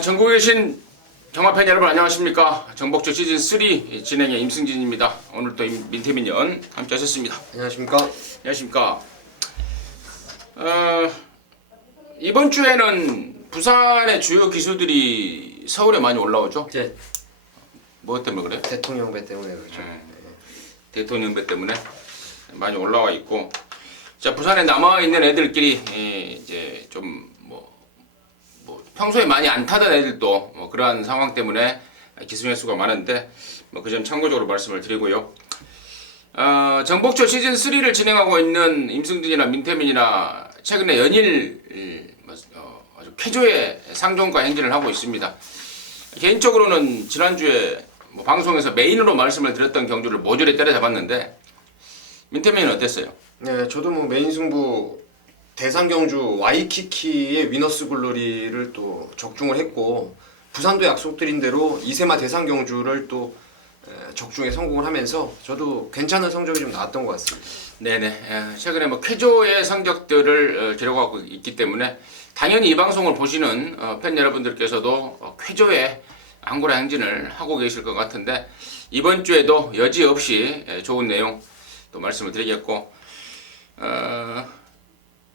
전국에 계신 경마팬 여러분 안녕하십니까. 정복조 시즌3 진행의 임승진입니다. 오늘 또 민태민연 함께 하셨습니다. 안녕하십니까. 안녕하십니까. 이번 주에는 부산의 주요 기수들이 서울에 많이 올라오죠? 네. 뭐 때문에 그래? 대통령배 때문에 그렇죠. 대통령배 때문에 많이 올라와 있고, 자, 부산에 남아있는 애들끼리 이제 좀 평소에 많이 안 타던 애들도 그러한 상황 때문에 기승 횟수가 많은데 그 점 참고적으로 말씀을 드리고요. 정복조 시즌3를 진행하고 있는 임승진이나 민태민이나 최근에 연일 아주 쾌조의 상종과 행진을 하고 있습니다. 개인적으로는 지난주에 방송에서 메인으로 말씀을 드렸던 경주를 모조리 때려잡았는데 민태민은 어땠어요? 네, 저도 메인 승부 대상 경주 와이키키의 위너스 글로리를 또 적중을 했고, 부산도 약속드린 대로 이세마 대상 경주를 또 적중에 성공을 하면서 저도 괜찮은 성적이 좀 나왔던 것 같습니다. 네네. 최근에 쾌조의 성적들을 기록하고 있기 때문에 당연히 이 방송을 보시는 팬 여러분들께서도 쾌조의 앙고라 행진을 하고 계실 것 같은데, 이번 주에도 여지없이 좋은 내용 또 말씀을 드리겠고,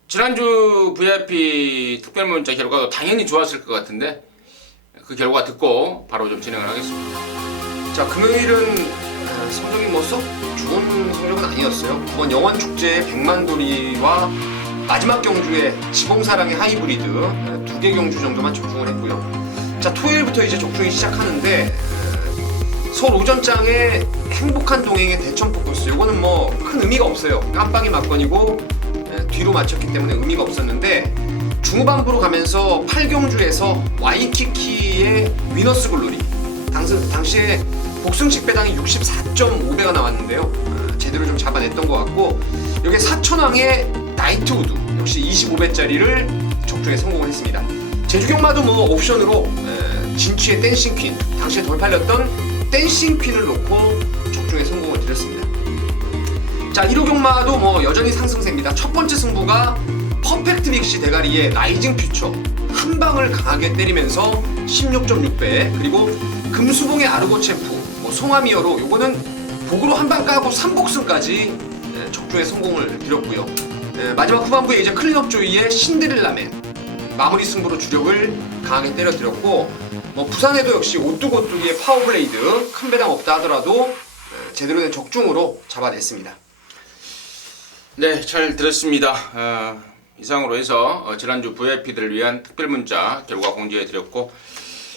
지난주 VIP 특별문자 결과도 당연히 좋았을 것 같은데 그 결과 듣고 바로 좀 진행을 하겠습니다. 자, 금요일은 성적이 썩 좋은 성적은 아니었어요. 9번 영원축제의 백만돌이와 마지막 경주에 지공사랑의 하이브리드 2개 경주 정도만 적중을 했고요. 자, 토요일부터 이제 적중이 시작하는데 서울 오전장의 행복한 동행의 대천 포커스, 요거는 큰 의미가 없어요. 깜빡이 막건이고 뒤로 맞췄기 때문에 의미가 없었는데, 중후반부로 가면서 8경주에서 와이키키의 위너스 글로리, 당시에 복승식 배당이 64.5배가 나왔는데요. 제대로 좀 잡아냈던 것 같고, 여기에 사천왕의 나이트우드 역시 25배짜리를 적중에 성공을 했습니다. 제주경마도 옵션으로 진취의 댄싱퀸, 당시에 덜 팔렸던 댄싱퀸을 놓고 적중에 성공을 드렸습니다. 자, 1호 경마도 여전히 상승세입니다. 첫 번째 승부가 퍼펙트 빅시 대가리의 라이징 퓨처 한 방을 강하게 때리면서 16.6배, 그리고 금수봉의 아르고 챔프, 송아미어로 요거는 복으로 한 방 까고 3복승까지 적중에 성공을 드렸고요. 마지막 후반부에 이제 클린업 조이의 신데렐라맨 마무리 승부로 주력을 강하게 때려드렸고, 부산에도 역시 오뚜고뚜기의 파워블레이드 큰 배당 없다 하더라도 제대로 된 적중으로 잡아냈습니다. 네, 잘 들었습니다. 이상으로 해서 지난주 VIP들을 위한 특별문자 결과 공지해드렸고,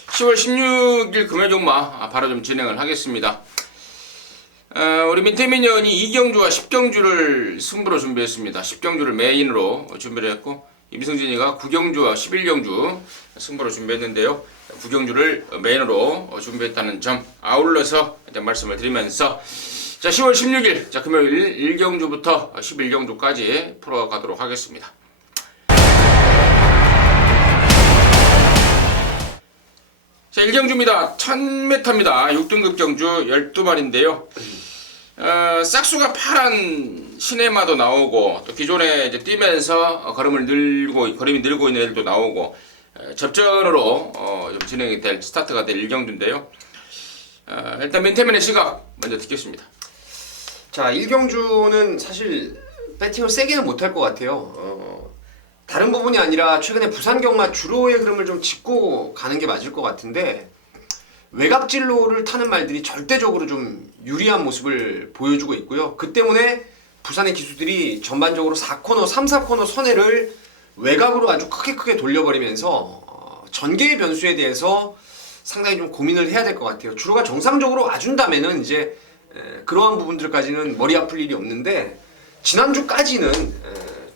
10월 16일 금요일 경마 바로 좀 진행을 하겠습니다. 우리 민태민 의원이 2경주와 10경주를 승부로 준비했습니다. 10경주를 메인으로 준비를 했고, 임승진이가 9경주와 11경주 승부로 준비했는데요. 9경주를 메인으로 준비했다는 점 아울러서 이제 말씀을 드리면서, 자, 10월 16일, 자, 금요일 1경주부터 11경주까지 풀어가도록 하겠습니다. 자, 1경주입니다. 1000m입니다. 6등급 경주 12마리인데요. 싹수가 파란 시네마도 나오고, 또 기존에 이제 뛰면서 걸음이 늘고 있는 애들도 나오고, 접전으로 좀 진행이 될, 스타트가 될 1경주인데요. 일단 민태민의 시각 먼저 듣겠습니다. 자, 1경주는 사실 배팅을 세게는 못할 것 같아요. 다른 부분이 아니라 최근에 부산 경마 주로의 흐름을 좀 짚고 가는 게 맞을 것 같은데, 외곽진로를 타는 말들이 절대적으로 좀 유리한 모습을 보여주고 있고요. 그 때문에 부산의 기수들이 전반적으로 4코너, 3, 4코너 선회를 외곽으로 아주 크게 돌려버리면서 전개의 변수에 대해서 상당히 좀 고민을 해야 될 것 같아요. 주로가 정상적으로 와준다면은 이제 그러한 부분들까지는 머리 아플 일이 없는데, 지난주까지는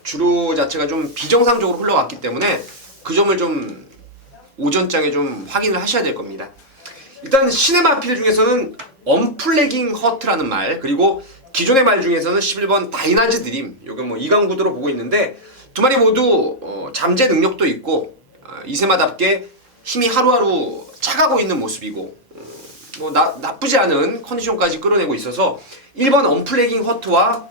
주로 자체가 좀 비정상적으로 흘러갔기 때문에 그 점을 좀 오전장에 좀 확인을 하셔야 될 겁니다. 일단 시네마 아필 중에서는 언플래깅 허트라는 말, 그리고 기존의 말 중에서는 11번 다이나즈 드림, 요게 이강구도로 보고 있는데, 두 마리 모두 잠재 능력도 있고 이세마답게 힘이 하루하루 차가고 있는 모습이고, 나쁘지 않은 컨디션까지 끌어내고 있어서 1번 언플래깅 허트와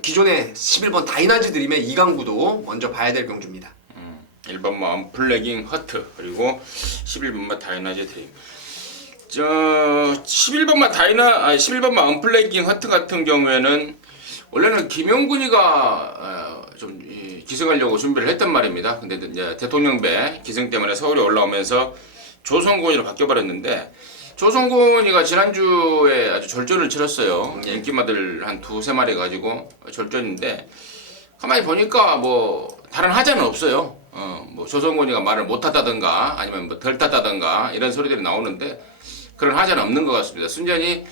기존의 11번 다이나즈 드림의 이강구도 먼저 봐야 될 경주입니다. 1번마 언플래깅 허트, 그리고 11번마 다이나제 드림. 11번마 언플래깅 허트 같은 경우에는 원래는 김용군이가 좀 기승하려고 준비를 했단 말입니다. 근데 이제 대통령배 기승 때문에 서울에 올라오면서 조성곤이로 바뀌어버렸는데, 조성곤이가 지난주에 아주 절전을 치렀어요. 인기마들 한 2-3마리 가지고 절전인데, 가만히 보니까 뭐 다른 하자는 없어요. 뭐 조성곤이가 말을 못하다든가 아니면 뭐 덜 탔다든가 이런 소리들이 나오는데, 그런 하자는 없는 것 같습니다. 순전히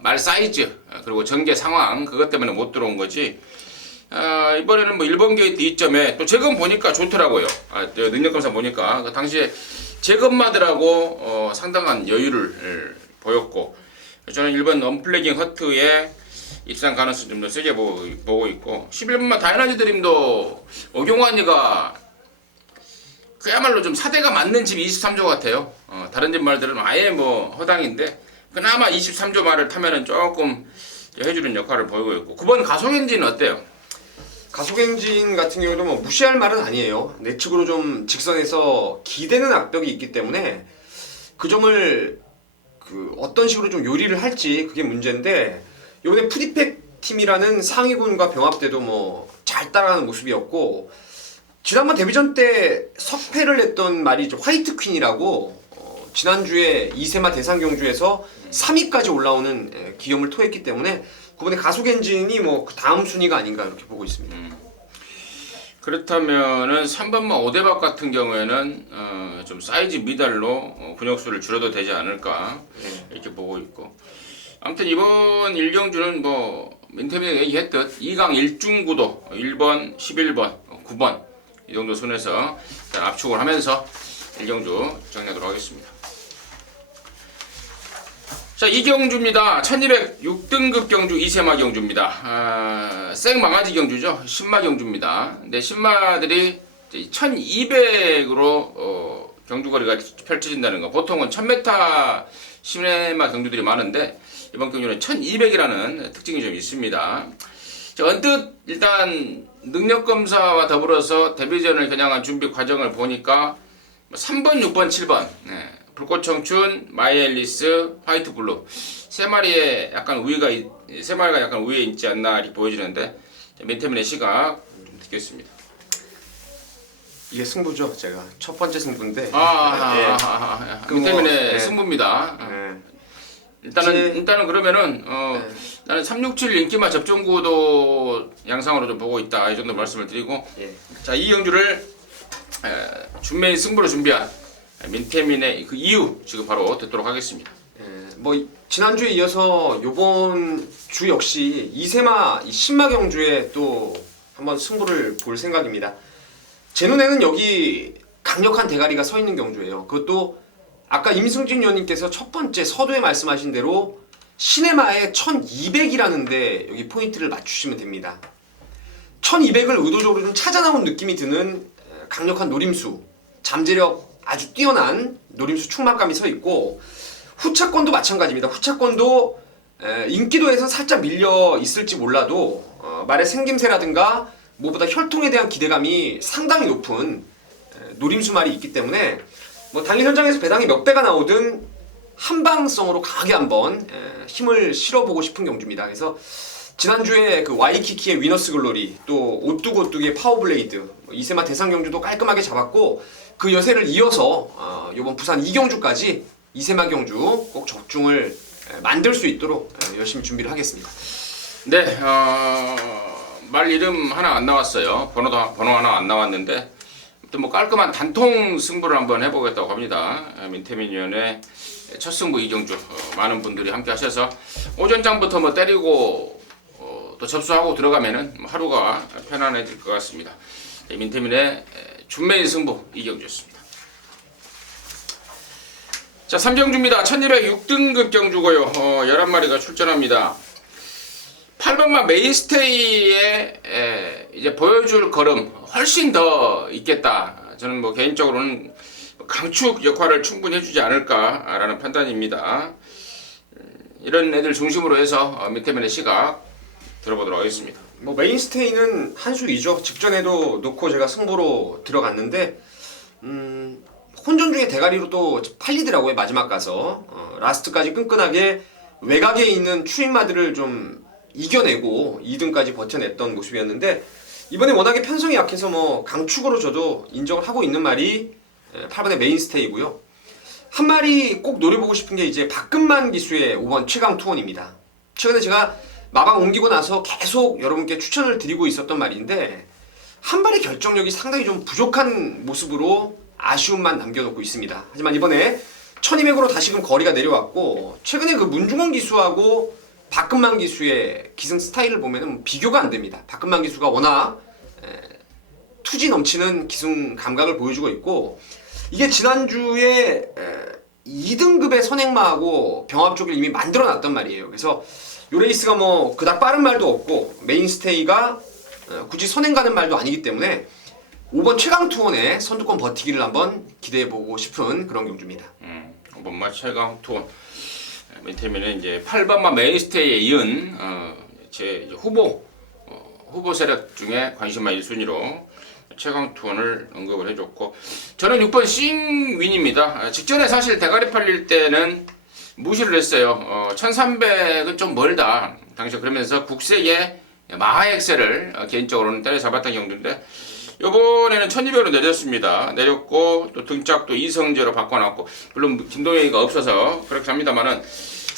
말 사이즈 그리고 전개 상황 그것 때문에 못 들어온 거지. 이번에는 뭐 1번 게이트 2점에 또 제금 보니까 좋더라고요. 능력검사 보니까 그 당시에 제금마들하고 상당한 여유를 보였고, 저는 1번 언플래깅 허트의 입상 가능성 좀 더 세게 보고 있고, 11번마 다이나지 드림도 오경환이가 그야말로 좀 사대가 맞는 집이 23조 같아요. 다른 집 말들은 아예 뭐 허당인데, 그나마 23조 말을 타면은 조금 해주는 역할을 보이고 있고, 9번 가속엔진은 어때요? 가속엔진 같은 경우도 뭐 무시할 말은 아니에요. 내측으로 좀 직선에서 기대는 악벽이 있기 때문에 그 점을 어떤 식으로 좀 요리를 할지 그게 문제인데, 요번에 프리팩 팀이라는 상위군과 병합 때도 뭐 잘 따라가는 모습이었고, 지난번 데뷔전 때 석패를 했던 말이 화이트 퀸이라고 지난주에 이세마 대상 경주에서 3위까지 올라오는 기염을 토했기 때문에 그번에 가속엔진이 뭐 다음 순위가 아닌가 이렇게 보고 있습니다. 그렇다면은 3번마 오대박 같은 경우에는 좀 사이즈 미달로 근역수를 줄여도 되지 않을까 이렇게 보고 있고, 아무튼 이번 1경주는 뭐 민태민이 얘기했듯 2강 1중구도 1번, 11번, 9번 이 정도 선에서 일단 압축을 하면서 1경주 정리하도록 하겠습니다. 자, 2경주입니다. 1206등급 경주 이세마 경주입니다. 생망아지 경주죠. 신마 경주입니다. 근데 신마들이 1200으로 경주거리가 펼쳐진다는 거. 보통은 1000m 시내마 경주들이 많은데 이번 경주는 1200이라는 특징이 좀 있습니다. 자, 언뜻 일단 능력검사와 더불어서 데뷔전을 겨냥한 준비 과정을 보니까 3번, 6번, 7번 불꽃청춘, 마이앨리스, 화이트블루 세 마리가 약간 우위에 있지 않나 이렇게 보여지는데, 민태민의 시각 좀 듣겠습니다. 이게 승부죠. 제가 첫 번째 승부인데 민태민의 승부입니다. 일단은 그러면은 나는 367 인기마 접종구도 양상으로 좀 보고 있다 이 정도 말씀을 드리고, 자, 이 경주를 준메인 승부로 준비한 민태민의 그 이유 지금 바로 듣도록 하겠습니다. 뭐 지난주에 이어서 요번 주 역시 이세마 신마 경주에 또 한번 승부를 볼 생각입니다. 제 눈에는 여기 강력한 대가리가 서 있는 경주예요. 그것도 아까 임승진 의원님께서 첫 번째 서두에 말씀하신 대로 시네마에 1200이라는데 여기 포인트를 맞추시면 됩니다. 1200을 의도적으로 좀 찾아 나온 느낌이 드는 강력한 노림수, 잠재력 아주 뛰어난 노림수 충만감이 서 있고, 후차권도 마찬가지입니다. 후차권도 인기도에서 살짝 밀려 있을지 몰라도 말의 생김새라든가 무엇보다 혈통에 대한 기대감이 상당히 높은 노림수 말이 있기 때문에 뭐 달리 현장에서 배당이 몇 배가 나오든 한방성으로 강하게 한번 힘을 실어보고 싶은 경주입니다. 그래서 지난주에 그 와이키키의 위너스 글로리, 또 오뚜고뚜기의 파워블레이드, 이세마 대상 경주도 깔끔하게 잡았고, 그 여세를 이어서 이번 부산 2경주까지 이세마 경주 꼭 적중을 만들 수 있도록 열심히 준비를 하겠습니다. 네, 말 이름 하나 안 나왔어요. 번호 하나 안 나왔는데, 아무튼 뭐 깔끔한 단통 승부를 한번 해보겠다고 합니다. 민태민 위원의 첫 승부 2경주 많은 분들이 함께 하셔서 오전장부터 뭐 때리고 또 접수하고 들어가면은 하루가 편안해질 것 같습니다. 민태민의 준메인 승부 2경주였습니다. 자, 3경주입니다. 1206등급 경주고요. 11마리가 출전합니다. 8번마 메인스테이에 이제 보여줄 걸음 훨씬 더 있겠다. 저는 뭐 개인적으로는 강축 역할을 충분히 해주지 않을까라는 판단입니다. 이런 애들 중심으로 해서 민태민의 시각 들어보도록 하겠습니다. 뭐 메인스테이는 한수이죠. 직전에도 놓고 제가 승부로 들어갔는데 혼전 중에 대가리로 또 팔리더라고요. 마지막 가서 라스트까지 끈끈하게 외곽에 있는 추임마들을 좀 이겨내고 2등까지 버텨냈던 모습이었는데 이번에 워낙에 편성이 약해서 뭐 강축으로 저도 인정을 하고 있는 말이 8번의 메인스테이고요. 한 마리 꼭 노려보고 싶은 게 이제 박금만 기수의 5번 최강 투혼입니다. 최근에 제가 마방 옮기고 나서 계속 여러분께 추천을 드리고 있었던 말인데 한 발의 결정력이 상당히 좀 부족한 모습으로 아쉬움만 남겨놓고 있습니다. 하지만 이번에 1200으로 다시금 거리가 내려왔고 최근에 그 문중원 기수하고 박금만 기수의 기승 스타일을 보면 비교가 안 됩니다. 박금만 기수가 워낙 투지 넘치는 기승 감각을 보여주고 있고 이게 지난주에 2등급의 선행마하고 병합 쪽을 이미 만들어놨단 말이에요. 그래서 요 레이스가 뭐 그닥 빠른 말도 없고 메인스테이가 굳이 선행 가는 말도 아니기 때문에 5번 최강 투혼의 선두권 버티기를 한번 기대해보고 싶은 그런 경주입니다. 5번마 최강 투혼. 밑에는 이제 8번마 메인스테이에 이은 제 후보 세력 중에 관심만 1순위로 최강 투혼을 언급을 해줬고 저는 6번 싱윈입니다. 직전에 사실 대가리 팔릴 때는 무시를 했어요. 1300은 좀 멀다. 당시 그러면서 국세의 마하엑셀을 개인적으로는 때려잡았던 경주인데 이번에는 1200으로 내렸습니다. 내렸고 또 등짝도 이성재로 바꿔놨고 물론 김동영이가 없어서 그렇게 합니다만은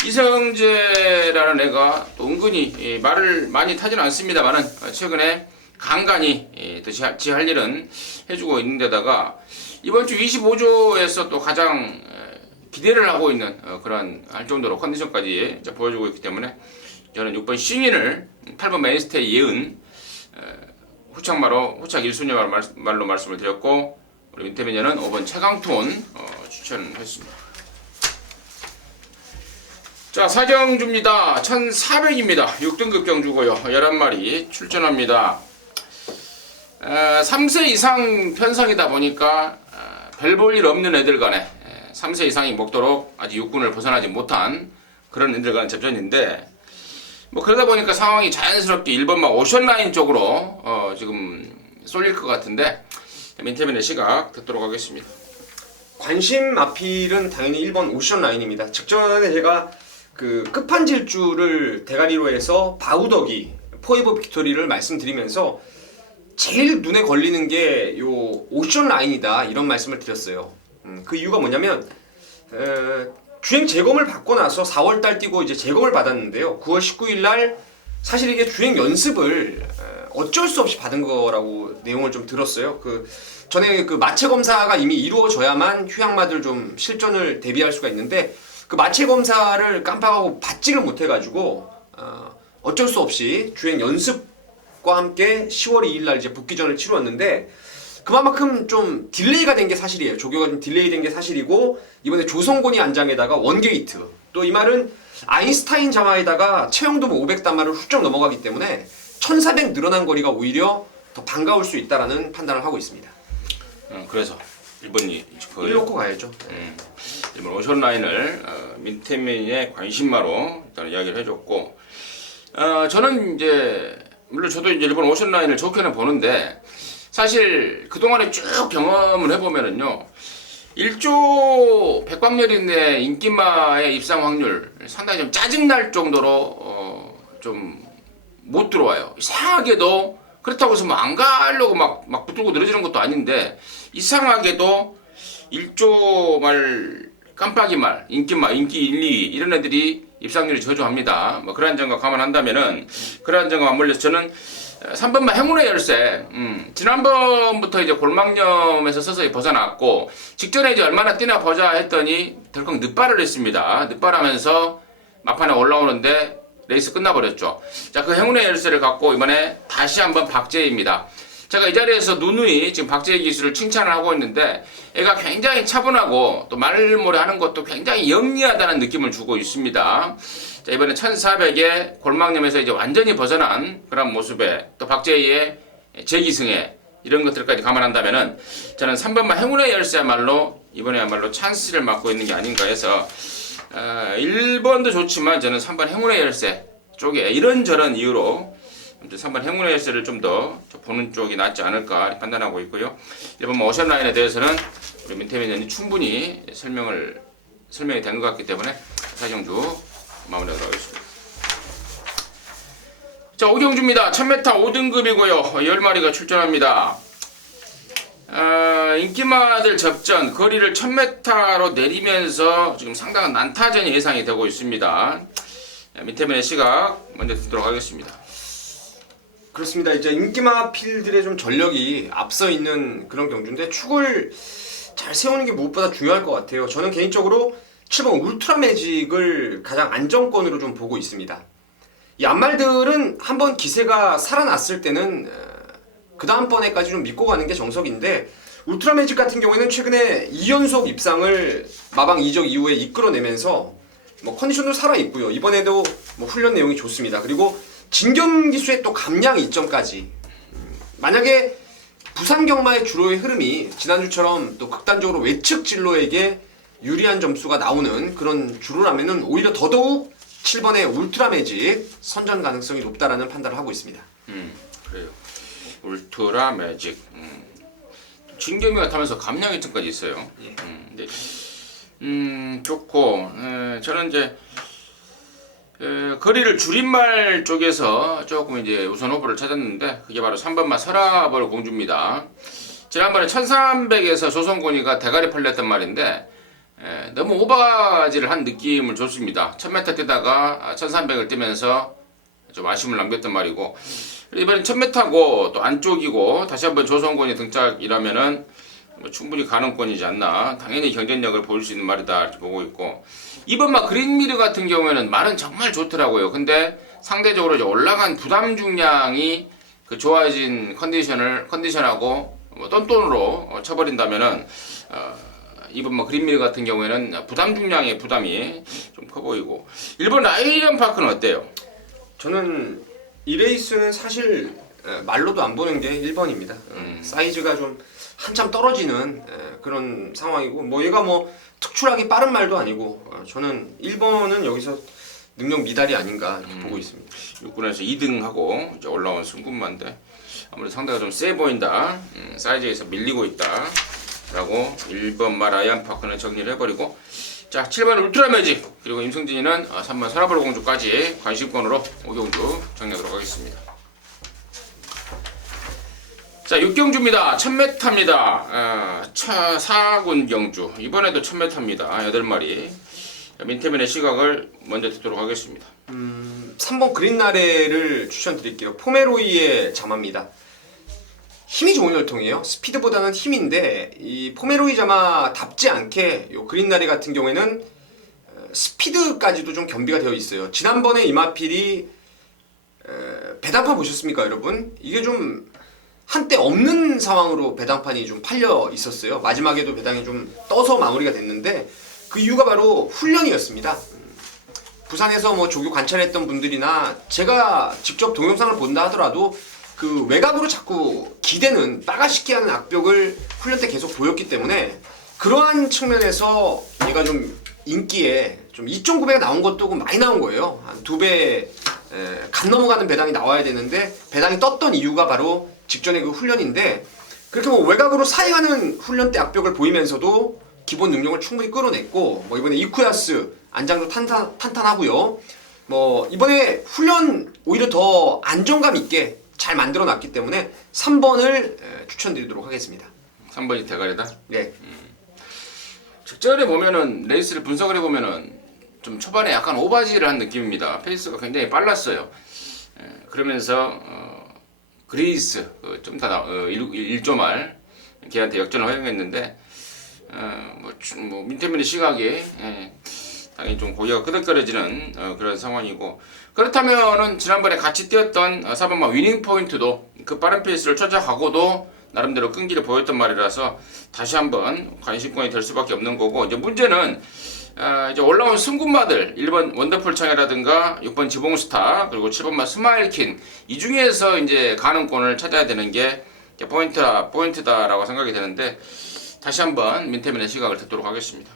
이성재라는 애가 또 은근히 말을 많이 타지는 않습니다만은 최근에 간간히 지 할 일은 해주고 있는 데다가 이번 주 25조에서 또 가장 기대를 하고 있는 그런 할 정도로 컨디션까지 보여주고 있기 때문에 저는 6번 싱인을 8번 메인스테이 예은 후착마로 후착 1순위 말로 말씀을 드렸고 우리 윤태민이는 5번 최강투혼 추천했습니다. 자 사경주입니다. 1400입니다. 6등급 경주고요. 11마리 출전합니다. 3세 이상 편성이다 보니까 별 볼 일 없는 애들 간에 3세 이상이 먹도록 아직 육군을 벗어나지 못한 그런 애들 간의 접전인데 뭐 그러다 보니까 상황이 자연스럽게 1번막 오션라인 쪽으로 지금 쏠릴 것 같은데 민태민의 시각 듣도록 하겠습니다. 관심 마필은 당연히 1번 오션라인입니다. 직전에 제가 그 끝판질주를 대가리로 해서 바우더기 포에버 빅토리를 말씀드리면서 제일 눈에 걸리는 게 요 오션 라인이다 이런 말씀을 드렸어요. 그 이유가 뭐냐면 주행 재검을 받고 나서 4월달 뛰고 이제 재검을 받았는데요. 9월 19일 날 사실 이게 주행 연습을 어쩔 수 없이 받은 거라고 내용을 좀 들었어요. 그 전에 그 마체 검사가 이미 이루어져야만 휴양마들 좀 실전을 대비할 수가 있는데 그 마체 검사를 깜빡하고 받지를 못해가지고 어쩔 수 없이 주행 연습과 함께 10월 2일 날 이제 복귀전을 치루었는데 그만큼 좀 딜레이가 된 게 사실이에요. 조교가 좀 딜레이 된 게 사실이고 이번에 조성곤이 안장에다가 원게이트 또 이 말은 아인슈타인 자마에다가 체형도 500단마를 훌쩍 넘어가기 때문에 1400 늘어난 거리가 오히려 더 반가울 수 있다라는 판단을 하고 있습니다. 그래서 1번이 1 놓고 가야죠. 1번 오션 라인을 민태민의 관심마로 일단 이야기를 해줬고 저는 이제 물론 저도 이제 1번 오션 라인을 좋게는 보는데 사실 그동안에 쭉 경험을 해보면은요 1조 백광열인데 인기마의 입상 확률 상당히 좀 짜증날 정도로 좀 못 들어와요. 이상하게도 그렇다고 해서 뭐 안 가려고 막 붙들고 늘어지는 것도 아닌데 이상하게도 1조 말 깜빡이 말 인기마 인기 1, 2 이런 애들이 입상률이 저조합니다. 뭐 그러한 점과 감안한다면은 그러한 점과 맞물려서 저는 3번만 행운의 열쇠 지난번부터 이제 골막염에서 서서히 벗어났고 직전에 이제 얼마나 뛰나 보자 했더니 덜컥 늦발을 했습니다. 늦발하면서 막판에 올라오는데 레이스 끝나버렸죠. 자, 그 행운의 열쇠를 갖고 이번에 다시 한번 박재희입니다. 제가 이 자리에서 누누이 지금 박재희 기수를 칭찬을 하고 있는데 애가 굉장히 차분하고 또 말모래 하는 것도 굉장히 영리하다는 느낌을 주고 있습니다. 자, 이번에 1400에 골막염에서 이제 완전히 벗어난 그런 모습에 또 박재희의 재기승에 이런 것들까지 감안한다면은 저는 3번만 행운의 열쇠야말로 이번에야말로 찬스를 맞고 있는 게 아닌가 해서 1번도 좋지만 저는 3번 행운의 열쇠 쪽에 이런저런 이유로 아무튼 3번 행운의 열쇠를 좀 더 보는 쪽이 낫지 않을까 판단하고 있고요. 1번 오션 라인에 대해서는 우리 민태민 의원이 충분히 설명이 된 것 같기 때문에 4경주 마무리하도록 하겠습니다. 자, 5경주입니다. 1000m 5등급이고요. 10마리가 출전합니다. 인기마들 접전 거리를 1000m로 내리면서 지금 상당한 난타전이 예상이 되고 있습니다. 민태민의 시각 먼저 듣도록 하겠습니다. 그렇습니다. 이제 인기마 필들의 좀 전력이 앞서 있는 그런 경주인데 축을 잘 세우는 게 무엇보다 중요할 것 같아요. 저는 개인적으로 7번 울트라 매직을 가장 안정권으로 좀 보고 있습니다. 이 앞말들은 한번 기세가 살아났을 때는 그 다음번에까지 좀 믿고 가는 게 정석인데, 울트라 매직 같은 경우에는 최근에 2연속 입상을 마방 이적 이후에 이끌어내면서 뭐 컨디션도 살아있고요. 이번에도 뭐 훈련 내용이 좋습니다. 그리고 진경기 수에 또 감량 2점까지. 만약에 부산 경마의 주로의 흐름이 지난주처럼 또 극단적으로 외측 진로에게 유리한 점수가 나오는 그런 주로라면은 오히려 더더욱 7번의 울트라 매직 선전 가능성이 높다라는 판단을 하고 있습니다. 그래요. 울트라 매직. 진경미가 타면서 감량 2점까지 있어요. 예. 근데, 좋고, 저는 이제 거리를 줄임말 쪽에서 조금 이제 우선 후보를 찾았는데, 그게 바로 3번마 서라벌 공주입니다. 지난번에 1300에서 조선권이가 대가리 팔렸던 말인데, 너무 오바지를 한 느낌을 줬습니다. 1000m 뛰다가 1300을 뛰면서 좀 아쉬움을 남겼던 말이고, 이번엔 1000m고 또 안쪽이고 다시 한번 조선권이 등짝이라면은 뭐 충분히 가능권이지 않나. 당연히 경쟁력을 보일 수 있는 말이다 이렇게 보고 있고, 이번 막 그린미르 같은 경우에는 말은 정말 좋더라고요. 근데 상대적으로 이제 올라간 부담 중량이 그 좋아진 컨디션하고 뭐 똔똔으로 쳐버린다면은 이번 뭐 그린미르 같은 경우에는 부담 중량의 부담이 좀 커 보이고, 일본 라이언 파크는 어때요? 저는 이 레이스는 사실 말로도 안 보는 게 1번입니다. 사이즈가 좀 한참 떨어지는 그런 상황이고, 뭐 얘가 뭐 특출하게 빠른 말도 아니고, 저는 1번은 여기서 능력 미달이 아닌가 이렇게 보고 있습니다. 육군에서 2등하고 이제 올라온 승군만데 아무래도 상대가 좀 세 보인다. 사이즈에서 밀리고 있다. 라고 1번 마라이안 파크는 정리를 해버리고, 자, 7번 울트라 매직, 그리고 임승진이는 3번 서라벌 공주까지 관심권으로 5경주 정리하도록 하겠습니다. 자, 6경주입니다. 1000m입니다. 4군 경주. 이번에도 1000m입니다. 8마리. 민태민의 시각을 먼저 듣도록 하겠습니다. 3번 그린나레를 추천드릴게요. 포메로이의 자마입니다. 힘이 좋은 혈통이에요. 스피드보다는 힘인데, 이 포메로이 자마답지 않게 요 그린나레 같은 경우에는 스피드까지도 좀 겸비가 되어 있어요. 지난번에 이마필이 배당판 보셨습니까, 여러분? 이게 좀 한때 없는 상황으로 배당판이 좀 팔려 있었어요. 마지막에도 배당이 좀 떠서 마무리가 됐는데, 그 이유가 바로 훈련이었습니다. 부산에서 뭐 조교 관찰했던 분들이나 제가 직접 동영상을 본다 하더라도 그 외곽으로 자꾸 기대는 빠가시게 하는 악벽을 훈련 때 계속 보였기 때문에, 그러한 측면에서 얘가 좀 인기에 좀 2.9배가 나온 것도 많이 나온 거예요. 한 2배 간 넘어가는 배당이 나와야 되는데, 배당이 떴던 이유가 바로 직전의 그 훈련인데, 그렇게 뭐 외곽으로 사행하는 훈련 때 악벽을 보이면서도 기본 능력을 충분히 끌어냈고, 뭐 이번에 이쿠야스 안장도 탄탄하고요. 뭐 이번에 훈련 오히려 더 안정감 있게 잘 만들어 놨기 때문에 3번을 추천드리도록 하겠습니다. 3번이 대가리다? 네. 직전에 보면은, 레이스를 분석을 해보면은 좀 초반에 약간 오바지를 한 느낌입니다. 페이스가 굉장히 빨랐어요. 그러면서 그리스 좀 더 1조말 걔한테 역전을 허용했는데, 뭐 민태민의 시각이 당연히 좀 고개가 끄덕거려지는 그런 상황이고, 그렇다면은 지난번에 같이 뛰었던 4번마 위닝 포인트도 그 빠른 페이스를 쫓아가고도 나름대로 끈기를 보였던 말이라서 다시 한번 관심권이 될 수밖에 없는 거고, 이제 문제는 이제 올라온 승군마들 1번 원더풀 창이라든가 6번 지봉스타 그리고 7번마 스마일킨, 이 중에서 이제 가능권을 찾아야 되는 게 포인트다라고 생각이 되는데, 다시 한번 민태민의 시각을 듣도록 하겠습니다.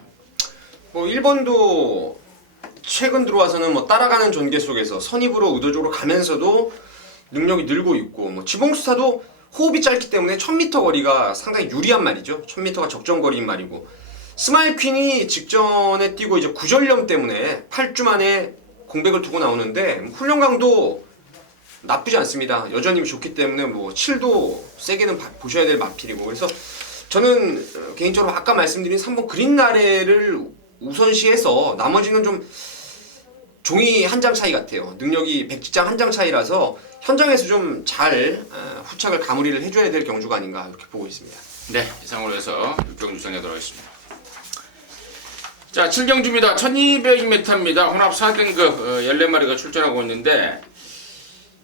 뭐 1번도 최근 들어와서는 뭐 따라가는 전개 속에서 선입으로 의도적으로 가면서도 능력이 늘고 있고 뭐 지봉스타도 호흡이 짧기 때문에 1000m 거리가 상당히 유리한 말이죠. 1000m가 적정 거리인 말이고 스마일 퀸이 직전에 뛰고 이제 구절염 때문에 8주 만에 공백을 두고 나오는데 훈련 강도 나쁘지 않습니다. 여전히 좋기 때문에 뭐 7도 세게는 보셔야 될 마필이고 그래서 저는 개인적으로 아까 말씀드린 3번 그린나래를 우선시해서 나머지는 좀 종이 한 장 차이 같아요. 능력이 백지장 한 장 차이라서 현장에서 좀 잘 후착을 가무리를 해줘야 될 경주가 아닌가 이렇게 보고 있습니다. 네, 이상으로 해서 6경주 정리하도록 하겠습니다. 자, 7경주입니다. 1200m입니다. 혼합 4등급 14마리가 출전하고 있는데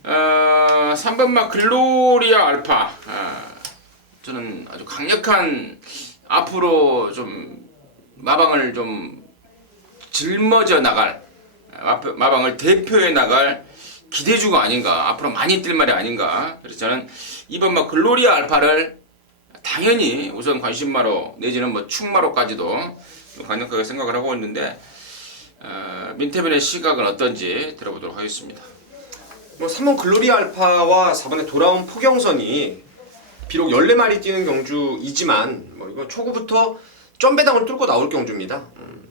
3번마 글로리아 알파 저는 아주 강력한 앞으로 좀 마방을 좀 짊어져 나갈 마방을 대표해 나갈 기대주가 아닌가 앞으로 많이 뛸 말이 아닌가 그래서 저는 2번마 글로리아 알파를 당연히 우선 관심마로 내지는 뭐 축마로까지도 강력하게 생각을 하고 있는데 민태변의 시각은 어떤지 들어보도록 하겠습니다. 뭐 3번 글로리아 알파와 4번에 돌아온 포경선이 비록 14마리 뛰는 경주이지만 뭐 이건 초구부터 점배당을 뚫고 나올 경주입니다.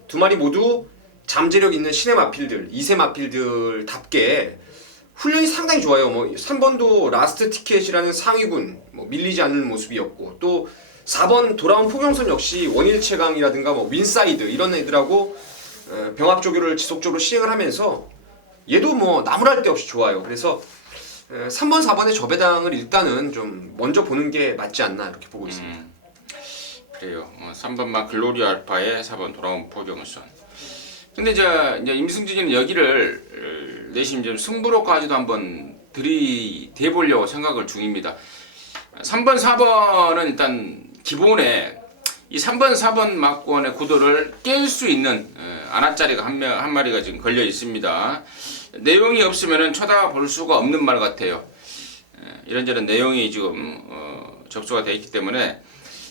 두 마리 모두 잠재력 있는 신의 마필들, 2세 마필들답게 훈련이 상당히 좋아요. 뭐 3번도 라스트 티켓이라는 상위군 뭐 밀리지 않는 모습이었고 또 4번 돌아온 포경선 역시 원일체강이라든가 뭐 윈사이드 이런 애들하고 병합 조교를 지속적으로 시행을 하면서 얘도 뭐 나무랄 데 없이 좋아요. 그래서 3번, 4번의 저배당을 일단은 좀 먼저 보는 게 맞지 않나 이렇게 보고 있습니다. 그래요. 3번마 글로리아 알파에 4번 돌아온 포경선. 근데 이제 임승진이는 여기를 내심 좀 승부로까지도 한번 들이대보려고 생각을 중입니다. 3번, 4번은 일단 기본에 이 3번, 4번 막권의 구도를 깰 수 있는 아나짜리가 한 마리가 지금 걸려 있습니다. 내용이 없으면은 쳐다볼 수가 없는 말 같아요. 이런저런 내용이 지금 접수가 되어 있기 때문에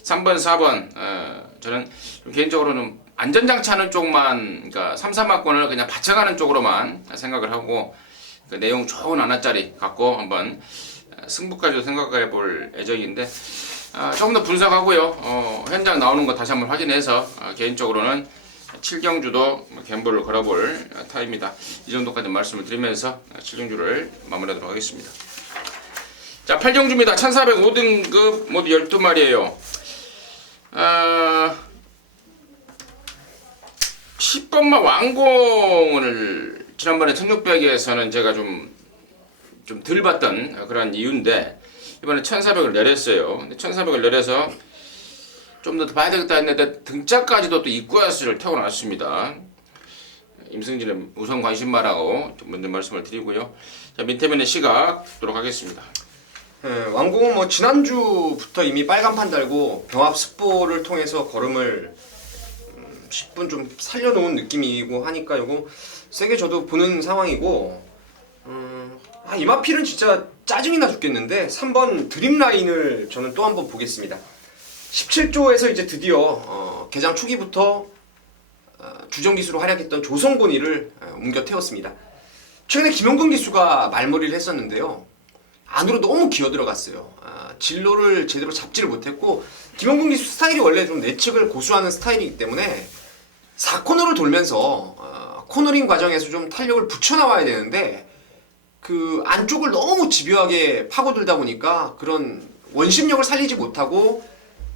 3번, 4번 저는 개인적으로는 안전장치하는 쪽만 그러니까 3, 4막권을 그냥 받쳐가는 쪽으로만 생각을 하고 그 내용 좋은 하나짜리 갖고 한번 승부까지도 생각해 볼 예정인데 조금 더 분석하고요. 현장 나오는 거 다시 한번 확인해서 개인적으로는 7경주도 갬블을 걸어볼 타입니다. 이 정도까지 말씀을 드리면서 7경주를 마무리하도록 하겠습니다. 자, 8경주입니다. 1405등급 모두 12마리예요. 10번마 왕공을 지난번에 1600에서는 제가 좀 덜 봤던 그런 이유인데 이번에 1400을 내렸어요. 근데 1400을 내려서 좀 더 봐야 되겠다 했는데 등짝까지도 또 입구야수를 태워놨습니다. 임승진의 우선 관심마라고 먼저 말씀을 드리고요. 자, 민태면의 시각 듣도록 하겠습니다. 왕공은 뭐 지난주부터 이미 빨간판 달고 병합 습보를 통해서 걸음을 10분 좀 살려놓은 느낌이고 하니까 이거 세게 저도 보는 상황이고 이 마필은 진짜 짜증이 나 죽겠는데 3번 드림라인을 저는 또 한번 보겠습니다. 17조에서 이제 드디어 개장 초기부터 주전 기수로 활약했던 조성곤이를 옮겨 태웠습니다. 최근에 김용근 기수가 말머리를 했었는데요. 안으로 너무 기어 들어갔어요. 진로를 제대로 잡지를 못했고 김용근 기수 스타일이 원래 좀 내측을 고수하는 스타일이기 때문에 4코너를 돌면서 코너링 과정에서 좀 탄력을 붙여나와야 되는데 그 안쪽을 너무 집요하게 파고들다 보니까 그런 원심력을 살리지 못하고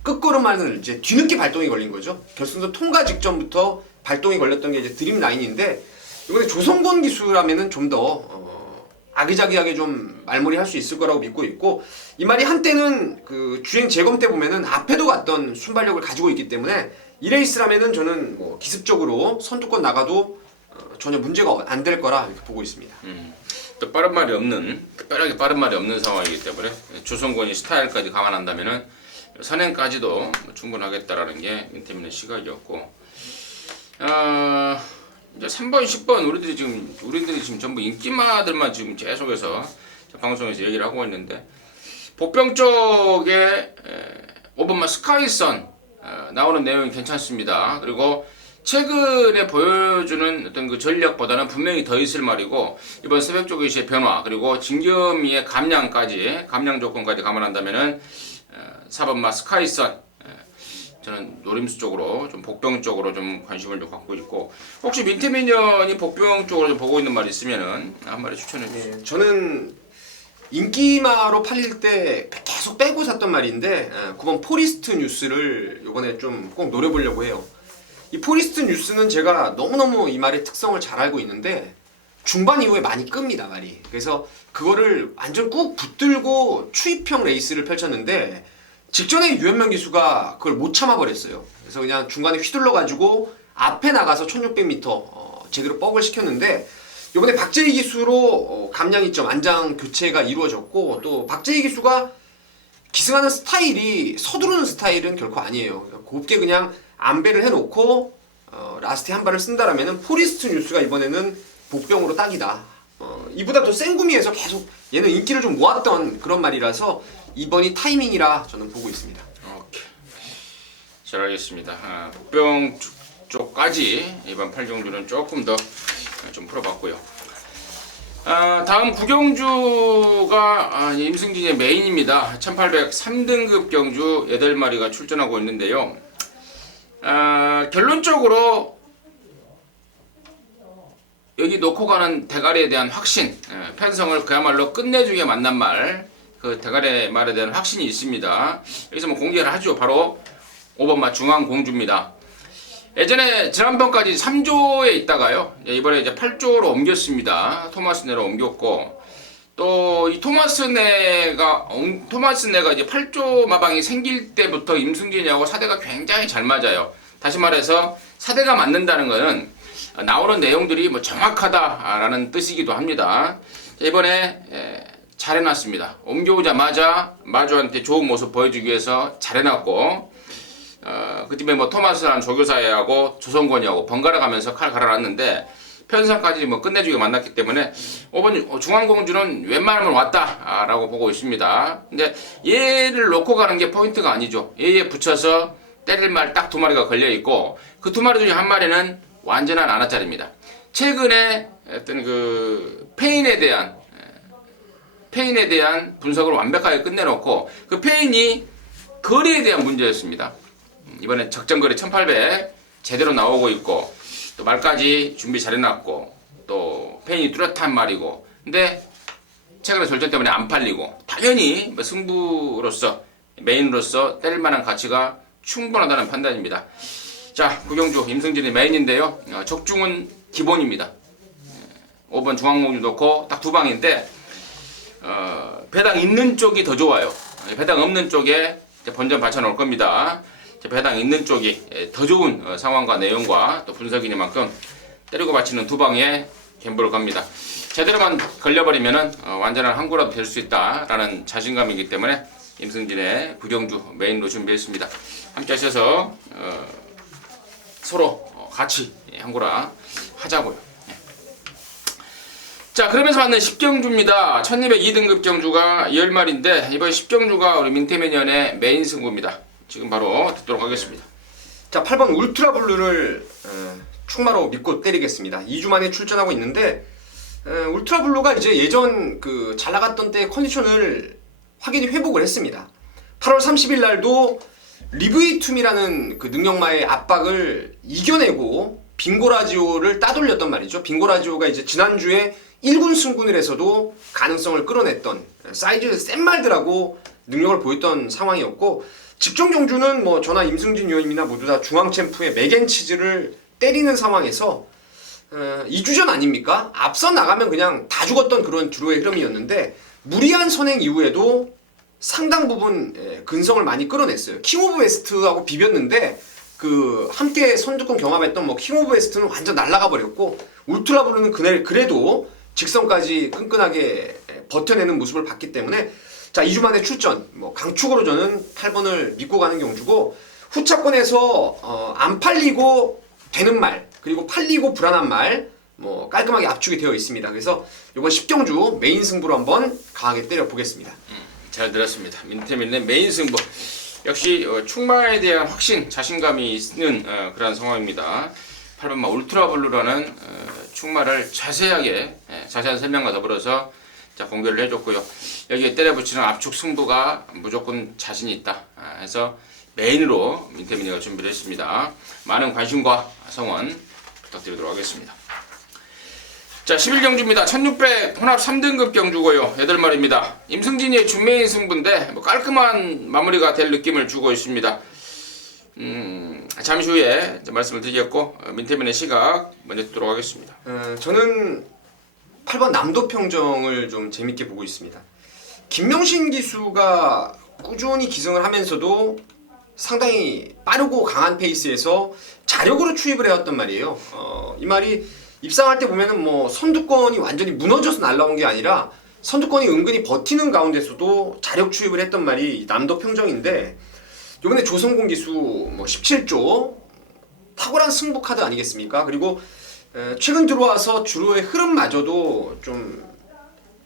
끝걸음만을 이제 뒤늦게 발동이 걸린 거죠. 결승선 통과 직전부터 발동이 걸렸던 게 이제 드림 라인인데 이번에 조성곤 기수라면은 좀 더 아기자기하게 좀 말몰이 할 수 있을 거라고 믿고 있고 이 말이 한때는 그 주행 재검 때 보면은 앞에도 갔던 순발력을 가지고 있기 때문에 이 레이스라면은 저는 뭐 기습적으로 선두권 나가도 전혀 문제가 안 될 거라 이렇게 보고 있습니다. 또 특별하게 빠른 말이 없는 상황이기 때문에 조성곤이 스타일까지 감안한다면은 선행까지도 충분하겠다라는 게 민태민의 시각이었고 이제 3번, 10번 우리들이 지금 전부 인기마들만 지금 계속해서 방송에서 얘기를 하고 있는데 복병 쪽에 5번마 스카이선 나오는 내용이 괜찮습니다. 그리고 최근에 보여주는 어떤 그 전략보다는 분명히 더 있을 말이고, 이번 새벽 조기시의 변화, 그리고 진겸이의 감량 조건까지 감안한다면은 4번마 스카이선, 저는 노림수 쪽으로 좀 복병 쪽으로 좀 관심을 좀 갖고 있고, 혹시 민태민연이 복병 쪽으로 좀 보고 있는 말 있으면은 한 마디 추천해 주세요. 네, 저는 인기마로 팔릴 때 계속 빼고 샀던 말인데 9번 포리스트 뉴스를 이번에 좀 꼭 노려보려고 해요. 이 포리스트 뉴스는 제가 너무너무 이 말의 특성을 잘 알고 있는데 중반 이후에 많이 끕니다, 말이. 그래서 그거를 완전 꾹 붙들고 추입형 레이스를 펼쳤는데 직전에 유현명 기수가 그걸 못 참아버렸어요. 그래서 그냥 중간에 휘둘러가지고 앞에 나가서 1600m 제대로 뻑을 시켰는데, 이번에 박재희 기수로 감량 2점 안장 교체가 이루어졌고, 또 박재희 기수가 기승하는 스타일이 서두르는 스타일은 결코 아니에요. 곱게 그냥 안배를 해놓고 라스트에 한 발을 쓴다라면은 포리스트 뉴스가 이번에는 복병으로 딱이다. 이보다 더 센 구미에서 계속 얘는 인기를 좀 모았던 그런 말이라서 이번이 타이밍이라 저는 보고 있습니다. 오케이. 잘 알겠습니다. 복병 쪽까지 이번 8경주는 조금 더 좀 풀어봤고요. 다음 9경주가 임승진의 메인입니다. 1803등급 경주 8마리가 출전하고 있는데요. 결론적으로 여기 놓고 가는 대가리에 대한 확신, 편성을 그야말로 끝내주게 만난 말, 그 대가리 말에 대한 확신이 있습니다. 여기서 뭐 공개를 하죠. 바로 5번마 중앙공주입니다. 예전에 지난번까지 3조에 있다가요, 이번에 이제 8조로 옮겼습니다. 토마스네로 옮겼고, 또 이 토마스네가 이제 8조 마방이 생길 때부터 임승진이하고 사대가 굉장히 잘 맞아요. 다시 말해서 사대가 맞는다는 것은 나오는 내용들이 뭐 정확하다라는 뜻이기도 합니다. 이번에 잘 해놨습니다. 옮겨오자마자 마주한테 좋은 모습 보여주기 위해서 잘 해놨고, 그 팀에 뭐 토마스라는 조교사회하고 조성권이하고 번갈아 가면서 칼 갈아놨는데 편성까지 뭐 끝내주게 만났기 때문에 5번 중앙공주는 웬만하면 왔다라고 보고 있습니다. 근데 얘를 놓고 가는 게 포인트가 아니죠. 얘에 붙여서 때릴 말 딱 2마리가 걸려 있고, 그 2마리 중에 한 마리는 완전한 아나짜리입니다. 최근에 어떤 그 페인에 대한 분석을 완벽하게 끝내놓고, 그 페인이 거리에 대한 문제였습니다. 이번에 적정거리 1800 제대로 나오고 있고, 또 말까지 준비 잘 해놨고, 또 페인이 뚜렷한 말이고, 근데 최근에 절전 때문에 안 팔리고, 당연히 뭐 승부로서 메인으로서 때릴 만한 가치가 충분하다는 판단입니다. 자, 구경주 임승진의 메인인데요. 적중은 기본입니다. 5번 중앙공주 놓고 딱 2방인데 배당 있는 쪽이 더 좋아요. 배당 없는 쪽에 번전 받쳐 놓을 겁니다. 배당 있는 쪽이 더 좋은 상황과 내용과 또 분석이니만큼 때리고 받치는 2방에 갬블을 갑니다. 제대로만 걸려버리면은 완전한 항구라도 될 수 있다라는 자신감이기 때문에 임승진의 구경주 메인으로 준비했습니다. 함께 하셔서 서로 같이 항구라 하자고요. 자, 그러면서 맞는 10경주입니다. 1202등급 경주가 10마리인데 이번 10경주가 우리 민태매년의 메인 승부입니다. 지금 바로 듣도록 하겠습니다. 자, 8번 울트라블루를 충마로 믿고 때리겠습니다. 2주 만에 출전하고 있는데 울트라블루가 이제 예전 그 잘 나갔던 때 컨디션을 확연히 회복을 했습니다. 8월 30일 날도 리브이툼이라는 그 능력마의 압박을 이겨내고 빙고라지오를 따돌렸단 말이죠. 빙고라지오가 이제 지난주에 1군 승군을 해서도 가능성을 끌어냈던 사이즈 센 말들하고 능력을 보였던 상황이었고, 직전 경주는 뭐 저나 임승진 위원님이나 모두 다 중앙 챔프의 맥앤치즈를 때리는 상황에서 2주 전 아닙니까? 앞서 나가면 그냥 다 죽었던 그런 주로의 흐름이었는데, 무리한 선행 이후에도 상당 부분 근성을 많이 끌어냈어요. 킹 오브 웨스트하고 비볐는데 그 함께 선두권 경험했던 뭐 킹 오브 웨스트는 완전 날아가 버렸고, 울트라블루는 그래도 직선까지 끈끈하게 버텨내는 모습을 봤기 때문에, 자, 2주 만에 출전, 뭐 강축으로 저는 8번을 믿고 가는 경주고, 후차권에서 안 팔리고 되는 말, 그리고 팔리고 불안한 말, 뭐 깔끔하게 압축이 되어 있습니다. 그래서 이번 10경주 메인 승부로 한번 강하게 때려 보겠습니다. 잘 들었습니다. 민태민의 메인 승부. 역시 충마에 대한 확신, 자신감이 있는 그런 상황입니다. 8번마 울트라블루라는 축마를 자세하게 자세한 설명과 더불어서 자, 공개를 해줬고요. 여기에 때려붙이는 압축 승부가 무조건 자신이 있다 해서 메인으로 민태민이가 준비를 했습니다. 많은 관심과 성원 부탁드리도록 하겠습니다. 자, 11경주입니다. 1600 혼합 3등급 경주고요. 8마리입니다. 임승진이의 준메인 승부인데 뭐 깔끔한 마무리가 될 느낌을 주고 있습니다. 잠시 후에 말씀을 드리겠고 민태민의 시각 먼저 듣도록 하겠습니다. 저는 8번 남도평정을 좀 재밌게 보고 있습니다. 김명신 기수가 꾸준히 기승을 하면서도 상당히 빠르고 강한 페이스에서 자력으로 추입을 해왔단 말이에요. 이 말이 입상할 때 보면은 뭐 선두권이 완전히 무너져서 날라온 게 아니라 선두권이 은근히 버티는 가운데서도 자력 추입을 했던 말이 남도평정인데, 이번에 조성공 기수 뭐 17조 탁월한 승부 카드 아니겠습니까? 그리고 최근 들어와서 주로의 흐름마저도 좀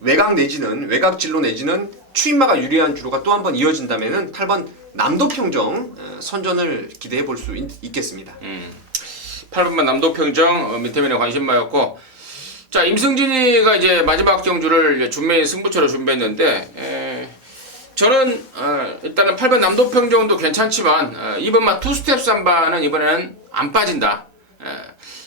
외곽질로 내지는 추임마가 유리한 주로가 또 한 번 이어진다면은 8번 남도평정 선전을 기대해 볼 수 있겠습니다. 8번만 남도평정 민태민의 관심마였고, 자, 임승진이가 이제 마지막 경주를 준메인 승부처로 준비했는데 저는 일단은 8번 남도평정도 괜찮지만 2번마 투스텝 삼바는 이번에는 안 빠진다.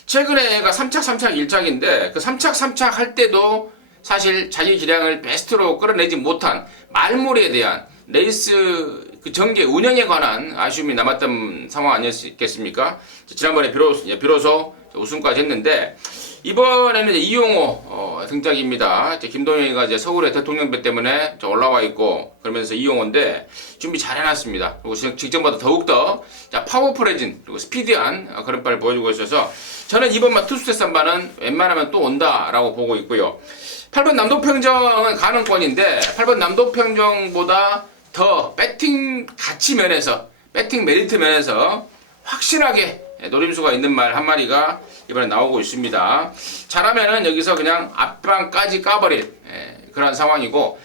최근에 얘가 3착 3착 1착인데 그 3착 3착 할 때도 사실 자기 기량을 베스트로 끌어내지 못한 말몰이에 대한 레이스 그 전개 운영에 관한 아쉬움이 남았던 상황 아니었겠습니까? 지난번에 비로소 우승까지 했는데, 이번에는 이제 이용호 등장입니다. 김동영이가 이제 서울의 대통령배 때문에 올라와 있고 그러면서 이용호인데 준비 잘 해놨습니다. 그리고 직전보다 더욱더 파워풀해진 그리고 스피디한 그런 발을 보여주고 있어서 저는 이번만 투스텝 삼바는 웬만하면 또 온다라고 보고 있고요. 8번 남도평정은 가능권인데 8번 남도평정보다 더 배팅 가치 면에서, 배팅 메리트 면에서 확실하게 노림수가 있는 말 한 마리가 이번에 나오고 있습니다. 잘하면은 여기서 그냥 앞방까지 까버릴 그런 상황이고,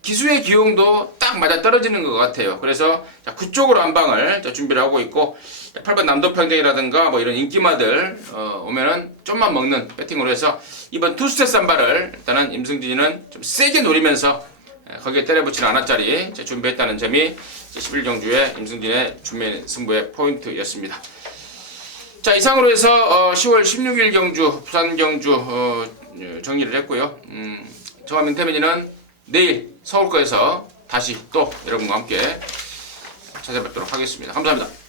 기수의 기용도 딱 맞아 떨어지는 것 같아요. 그래서 그쪽으로 한 방을 준비를 하고 있고, 8번 남도평정이라든가 뭐 이런 인기마들 오면은 좀만 먹는 배팅으로 해서 이번 투스텝 삼바를 일단은 임승진이는 좀 세게 노리면서 거기에 때려붙이는 안아짜리 준비했다는 점이 11경주의 임승진의 준메인 승부의 포인트였습니다. 자, 이상으로 해서 10월 16일 경주 부산 경주 정리를 했고요. 저와 민태민이는 내일 서울 거에서 다시 또 여러분과 함께 찾아뵙도록 하겠습니다. 감사합니다.